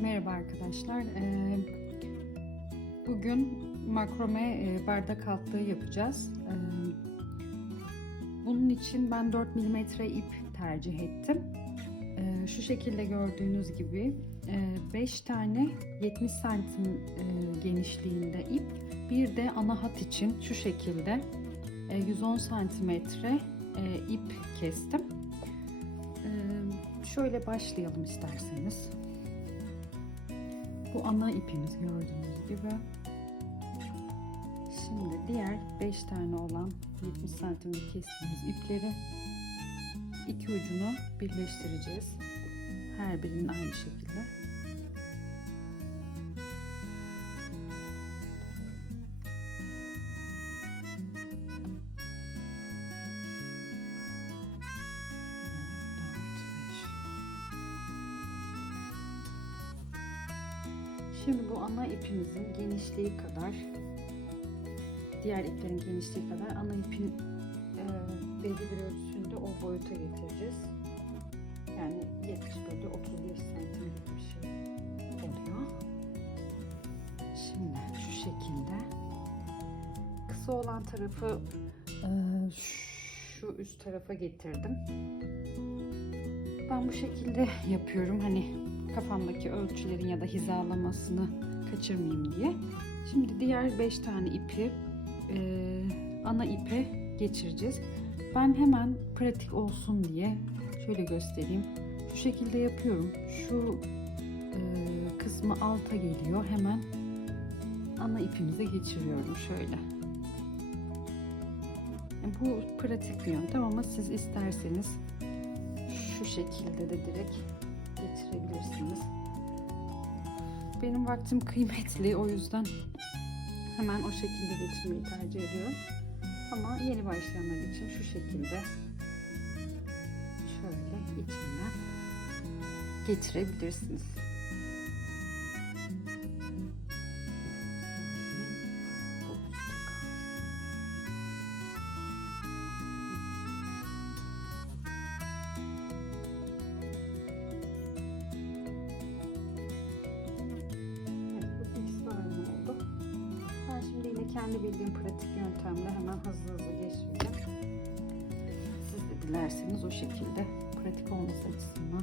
Merhaba arkadaşlar. Ee, Bugün makrome e, bardak altlığı yapacağız. Ee, Bunun için ben 4 mm ip tercih ettim. Ee, Şu şekilde gördüğünüz gibi 5 tane 70 santim e, genişliğinde ip, bir de ana hat için şu şekilde e, 110 santimetre e, ip kestim. Şöyle başlayalım isterseniz. Bu ana ipimiz gördüğünüz gibi. Şimdi diğer 5 tane olan 70 santimde kestiğimiz ipleri iki ucunu birleştireceğiz. Her birinin aynı şekilde. Şimdi bu ana ipimizin genişliği kadar diğer iplerin genişliği kadar ana ipin e, belli bir ölçüsünde o boyuta getireceğiz. Yani 70 bölü 35 santim gibi bir şey oluyor. Şimdi şu şekilde kısa olan tarafı e, şu üst tarafa getirdim. Ben bu şekilde yapıyorum. Hani kafamdaki ölçülerin ya da hizalamasını kaçırmayayım diye. Şimdi diğer 5 tane ipi e, ana ipe geçireceğiz. Ben hemen pratik olsun diye şöyle göstereyim. Şu şekilde yapıyorum. Şu e, kısmı alta geliyor. Hemen ana ipimize geçiriyorum şöyle. Bu pratik bir yöntem ama siz isterseniz şu şekilde de direkt getirebilirsiniz. Benim vaktim kıymetli o yüzden hemen o şekilde geçirmeyi tercih ediyorum. Ama yeni başlayanlar için şu şekilde şöyle içinden getirebilirsiniz. Kendi bildiğim pratik yöntemle hemen hızlı hızlı geçireceğim. Siz de dilerseniz o şekilde pratik olması açısından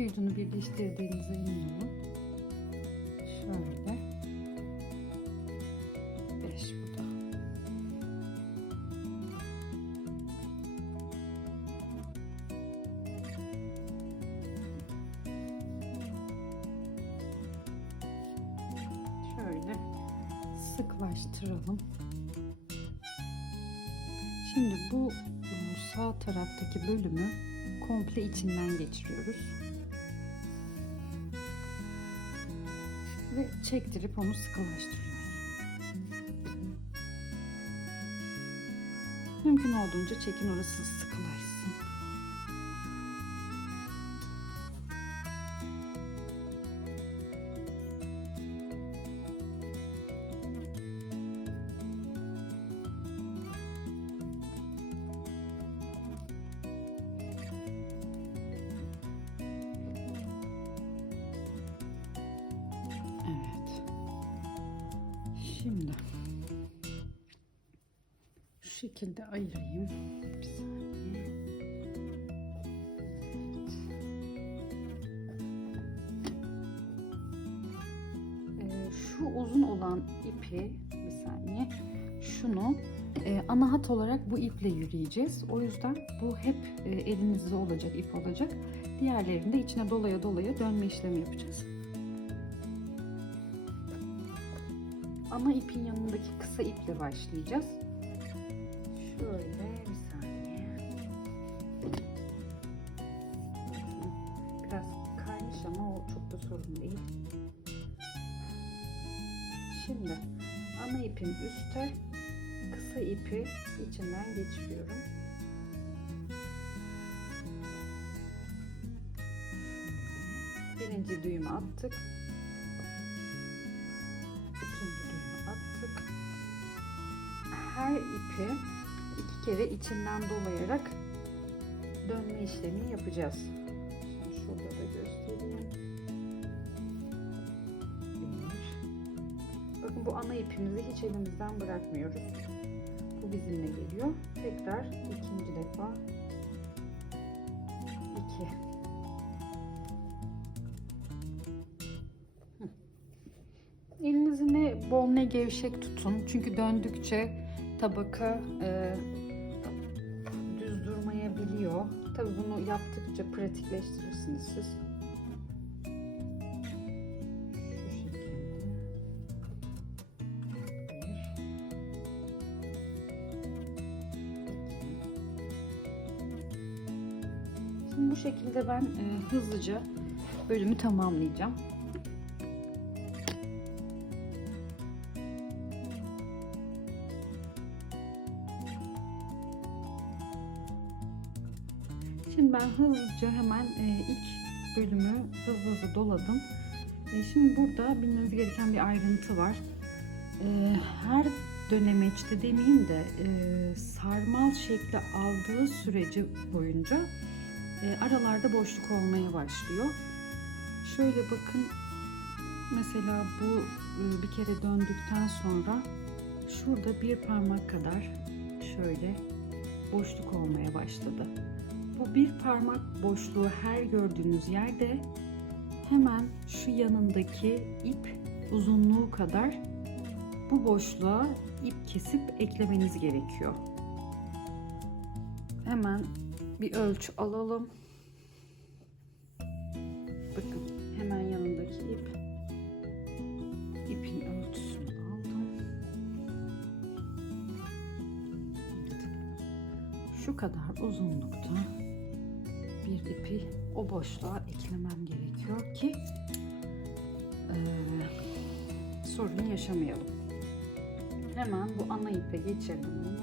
İki ucunu birleştirdiğinize emin. Şöyle. Beş bu da. Şöyle sıklaştıralım. Şimdi bu e, sağ taraftaki bölümü komple içinden geçiriyoruz. Ve çektirip onu sıkılaştırıyoruz. Mümkün olduğunca çekin orası sıkılaşsın. Şimdi şu şekilde ayırayım. Bir saniye. Ee, şu uzun olan ipi bir saniye şunu e, ana hat olarak bu iple yürüyeceğiz. O yüzden bu hep e, elinizde olacak ip olacak. Diğerlerinde içine dolaya dolaya dönme işlemi yapacağız. Ana ipin yanındaki kısa iple başlayacağız. Şöyle bir saniye. Biraz kaymış ama o çok da sorun değil. Şimdi ana ipin üstte kısa ipi içinden geçiriyorum. Birinci düğümü attık. Her ipi iki kere içinden dolayarak dönme işlemini yapacağız. Şimdi şurada da göstereyim. Bakın bu ana ipimizi hiç elimizden bırakmıyoruz. Bu bizimle geliyor. Tekrar ikinci defa iki. Hı. Elinizi ne bol ne gevşek tutun. Çünkü döndükçe tabaka e, düz durmayabiliyor. Tabii bunu yaptıkça pratikleştirirsiniz siz. Şimdi bu şekilde ben e, hızlıca bölümü tamamlayacağım. Şimdi ben hızlıca hemen e, ilk bölümü hızlı hızlı doladım. E, şimdi burada bilmeniz gereken bir ayrıntı var. E, her dönemeçte demeyeyim de sarmal şekli aldığı süreci boyunca aralarda boşluk olmaya başlıyor. Şöyle bakın mesela bu bir kere döndükten sonra şurada bir parmak kadar şöyle boşluk olmaya başladı. Bu bir parmak boşluğu her gördüğünüz yerde hemen şu yanındaki ip uzunluğu kadar bu boşluğa ip kesip eklemeniz gerekiyor. Hemen bir ölçü alalım. Bakın hemen yanındaki ip ipin ölçüsünü aldım. Şu kadar uzunlukta bir ipi o boşluğa eklemem gerekiyor ki eee, sorun yaşamayalım. Hemen bu ana ipe geçelim bunu.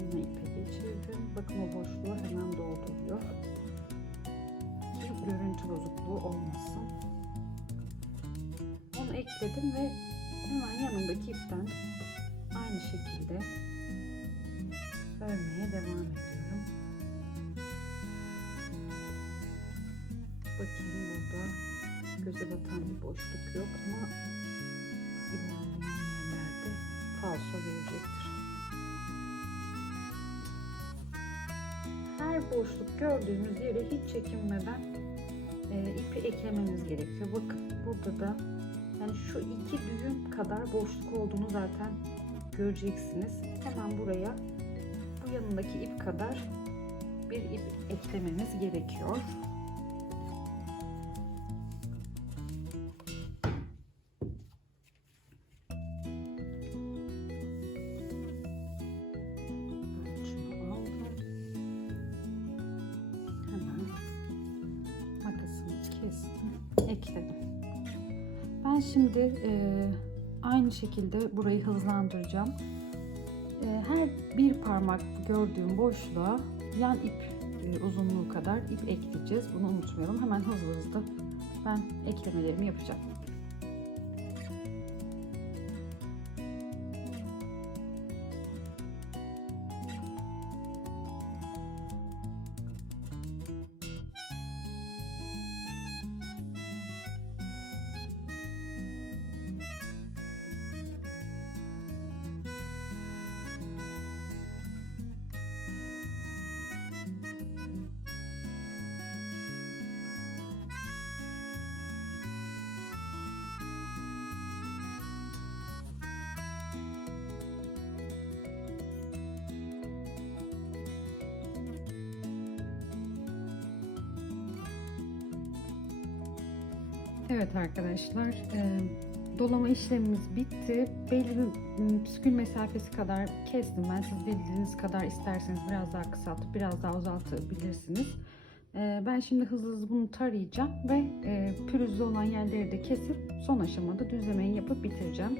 Ana ipe geçirdim. Bakın o boşluğu hemen dolduruyor. Ki görüntü bozukluğu olmasın. Onu ekledim ve hemen yanındaki ipten aynı şekilde örmeye devam ediyorum. Bakayım burada göze batan bir boşluk yok ama ilerleyen yerlerde falso verecektir. Her boşluk gördüğümüz yere hiç çekinmeden e, ipi eklememiz gerekiyor. Bakın burada da yani şu iki düğüm kadar boşluk olduğunu zaten göreceksiniz. Hemen buraya bu yanındaki ip kadar bir ip eklememiz gerekiyor. Ekledim. Ben şimdi e, aynı şekilde burayı hızlandıracağım. E, her bir parmak gördüğüm boşluğa yan ip uzunluğu kadar ip ekleyeceğiz. Bunu unutmayalım. Hemen hızlı hızlı ben eklemelerimi yapacağım. Evet arkadaşlar, e, dolama işlemimiz bitti. Belli bir m, püskül mesafesi kadar kestim ben. Siz dilediğiniz kadar isterseniz biraz daha kısaltıp biraz daha uzatabilirsiniz. Ee, ben şimdi hızlı hızlı bunu tarayacağım ve e, pürüzlü olan yerleri de kesip son aşamada düzlemeyi yapıp bitireceğim.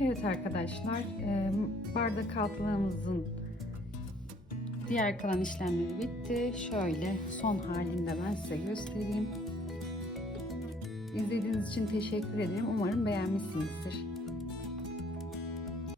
Evet arkadaşlar e, bardak altlarımızın diğer kalan işlemleri bitti. Şöyle son halinde ben size göstereyim. İzlediğiniz için teşekkür ederim. Umarım beğenmişsinizdir.